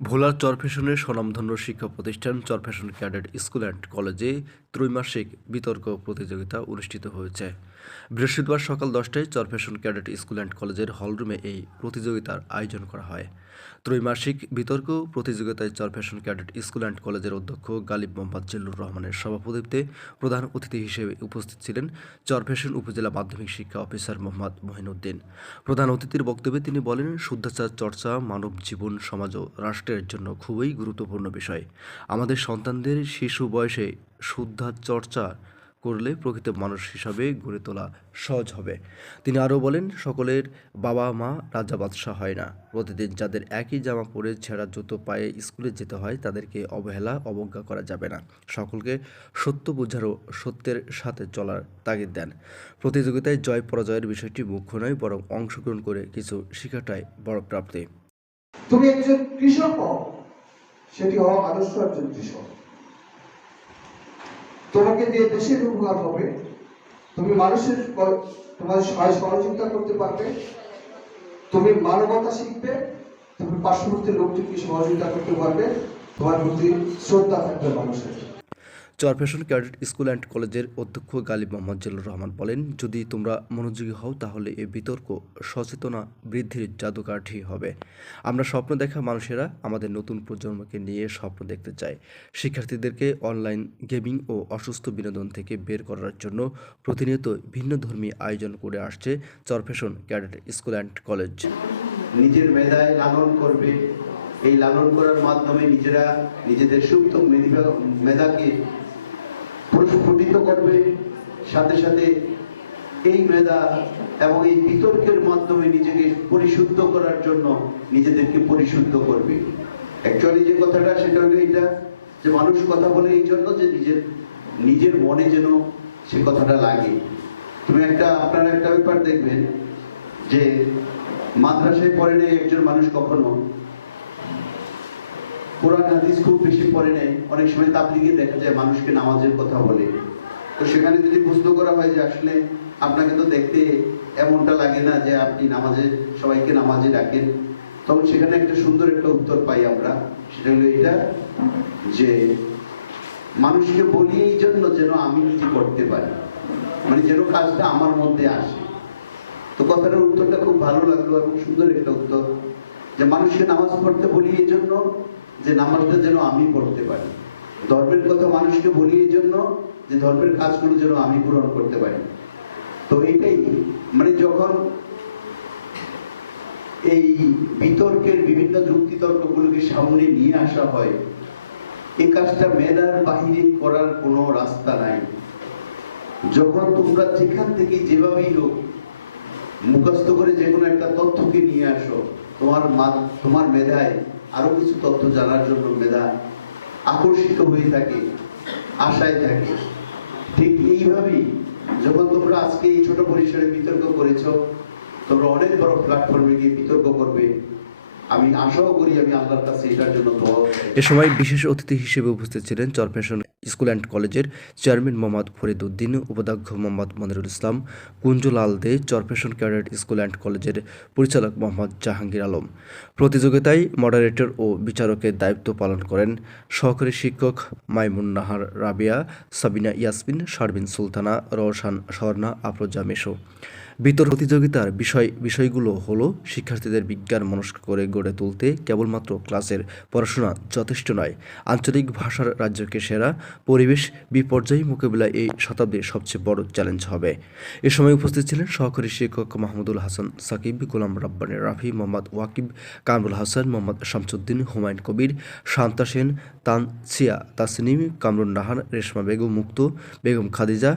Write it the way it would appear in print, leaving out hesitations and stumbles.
ভোলার চরফ্যাশনের স্বনামধন্য শিক্ষা প্রতিষ্ঠান চরফ্যাশন ক্যাডেট স্কুল অ্যান্ড কলেজে ত্রৈমাসিক বিতর্ক প্রতিযোগিতা অনুষ্ঠিত হয়েছে। বৃহস্পতিবার সকাল 10টায় চরফ্যাশন ক্যাডেট স্কুল অ্যান্ড কলেজের হলরুমে এই প্রতিযোগিতার আয়োজন করা হয়। ত্রৈমাসিক বিতর্ক প্রতিযোগিতায় চরফ্যাশন ক্যাডেট স্কুল অ্যান্ড কলেজের অধ্যক্ষ গালিব মোহাম্মদ জিল্লুর রহমানের সভাপতিত্বে প্রধান অতিথি হিসেবে উপস্থিত ছিলেন চরফ্যাশন উপজেলা মাধ্যমিক শিক্ষা অফিসার মোহাম্মদ মহিনুদ্দিন। প্রধান অতিথির বক্তব্যে তিনি বলেন, শুদ্ধাচার চর্চা মানব জীবন, সমাজ ও রাষ্ট্রের জন্য খুবই গুরুত্বপূর্ণ বিষয়। আমাদের সন্তানদের শিশু বয়সে শুদ্ধাচর্চা করলে প্রকৃত মানুষ হিসাবে গড়ে তোলা সহজ হবে। তিনি আরও বলেন, সকলের বাবা মা রাজা বাদশাহ হয় না। প্রতিদিন যাদের একই জামা পরে ছেঁড়া জুতো পায়ে স্কুলে যেতে হয় তাদেরকে অবহেলা অবজ্ঞা করা যাবে না। সকলকে সত্য বোঝার ও সত্যের সাথে চলার তাগিদ দেন। প্রতিযোগিতায় জয় পরাজয়ের বিষয়টি মুখ্য নয়, বরং অংশগ্রহণ করে কিছু শেখাটাই বড় প্রাপ্তি। তুমি একজন কৃষক হও, সেটি হওয়া আদর্শ একজন কৃষক। তোমাকে দিয়ে দেশের উপকার হবে, তুমি মানুষের তোমার সহযোগিতা করতে পারবে, তুমি মানবতা শিখবে, তুমি পার্শ্ববর্তী লোকটিকে সহযোগিতা করতে পারবে, তোমার প্রতি শ্রদ্ধা থাকবে মানুষের। চরফ্যাশন ক্যাডেট স্কুল অ্যান্ড কলেজের অধ্যক্ষ গালিব মোহাম্মদ জিল্লুর রহমান বলেন, যদি তোমরা মনোযোগী হও তাহলে এই বিতর্ক সচেতনা বৃদ্ধির জাদুকাঠি হবে। আমরা স্বপ্ন দেখা মানুষেরা আমাদের নতুন প্রজন্মকে নিয়ে স্বপ্ন দেখতে চাই। শিক্ষার্থীদেরকে অনলাইন গেমিং ও অসুস্থ বিনোদন থেকে বের করার জন্য প্রতিনিয়ত ভিন্নধর্মী আয়োজন করে আসছে Charfasson cadet school and college. নিজের মেধায় লালন করবে, এই লালন করার মাধ্যমে নিজেরা নিজেদের সুপ্ত মেধাকে প্রস্ফুটিত করবে, সাথে সাথে এই মেধা এবং এই বিতর্কের মাধ্যমে নিজেকে পরিশুদ্ধ করার জন্য নিজেদেরকে পরিশুদ্ধ করবে। অ্যাকচুয়ালি যে কথাটা সেটা হলো এটা, যে মানুষ কথা বলে এই জন্য যে নিজের মনে যেন সে কথাটা লাগে। তুমি আপনারা একটা ব্যাপার দেখবেন যে মাদ্রাসায় পড়ে নেই একজন মানুষ, কখনো কোরআন হাদিস খুব বেশি পড়ে নেই, অনেক সময় তাবলীগে দেখা যায় মানুষকে নামাজের কথা বলে। তো সেখানে যদি প্রশ্ন করা হয় যে আসলে আপনাকে তো দেখতে এমনটা লাগে না যে আপনি সবাইকে নামাজে ডাকেন, তখন সেখানে একটা সুন্দর একটা উত্তর পাই আমরা। সেটা হলো এটা, যে মানুষকে বলি এই জন্য যেন আমি নিজে করতে পারি, মানে যেন কাজটা আমার মধ্যে আসে। তো কথাটার উত্তরটা খুব ভালো লাগলো এবং সুন্দর একটা উত্তর, যে মানুষকে নামাজ পড়তে বলি এই জন্য যে নামাজটা যেন আমি পড়তে পারি। ধর্মের কথা মানুষকে বলি এই জন্য যে ধর্মের কাজগুলো যেন আমি পূরণ করতে পারি। তো এটাই মানে যখন এই বিতর্কের বিভিন্ন যুক্তি তর্কগুলোকে সামনে নিয়ে আসা হয়, এই কাজটা মেধার বাহিরে করার কোনো রাস্তা নাই। যখন তোমরা যেখান থেকে যেভাবেই হোক মুখস্থ করে যে কোনো একটা তথ্যকে নিয়ে আসো, তোমার মেধায় আরো কিছু তথ্য জানার জন্য মেধা আকর্ষিত হয়ে থাকে, আশায় থাকে। ঠিক এইভাবেই যখন তোমরা আজকে এই ছোট পরিসরে বিতর্ক করেছো, তোমরা অনেক বড় প্ল্যাটফর্মে গিয়ে বিতর্ক করবে। আমি আশাও করি, আমি আল্লাহর কাছে এটার জন্য দোয়া করি। এ সময় বিশেষ অতিথি হিসেবে উপস্থিত ছিলেন চরফ্যাশন স্কুল অ্যান্ড কলেজের চেয়ারম্যান মোহাম্মদ ফরিদ উদ্দিন, উপাধ্যক্ষ মোহাম্মদ মনিরুল ইসলাম, কুঞ্জলাল দে, চরফ্যাশন ক্যাডেট স্কুল অ্যান্ড কলেজের পরিচালক মোহাম্মদ জাহাঙ্গীর আলম। প্রতিযোগিতায় মডারেটর ও বিচারকের দায়িত্ব পালন করেন সহকারী শিক্ষক মাইমুন নাহার রাবিয়া, সাবিনা ইয়াসমিন, শারবিন সুলতানা, রওশান স্বর্ণা, আফরোজা মেশো। বিতর্ক প্রতিযোগিতার বিষয়গুলো হলো, শিক্ষার্থীদের বিজ্ঞান মনস্ক করে গড়ে তুলতে কেবলমাত্র ক্লাসের পড়াশোনা যথেষ্ট নয়, আঞ্চলিক ভাষার রাজ্যকে সেরা, পরিবেশ বিপর্যয় মোকাবিলায় এই শতাব্দীর সবচেয়ে বড় চ্যালেঞ্জ হবে। এ সময় উপস্থিত ছিলেন সহকারী শিক্ষক মাহমুদুল হাসান সাকিব, গোলাম রাব্বানী রাফি, মোহাম্মদ ওয়াকিব, কামরুল হাসান, মোহাম্মদ শামসুদ্দিন, হুমায়ুন কবির, শান্তা সেন, তানসিয়া তাসনিম, কামরুন নাহার, রেশমা বেগম মুক্ত, বেগম খাদিজা।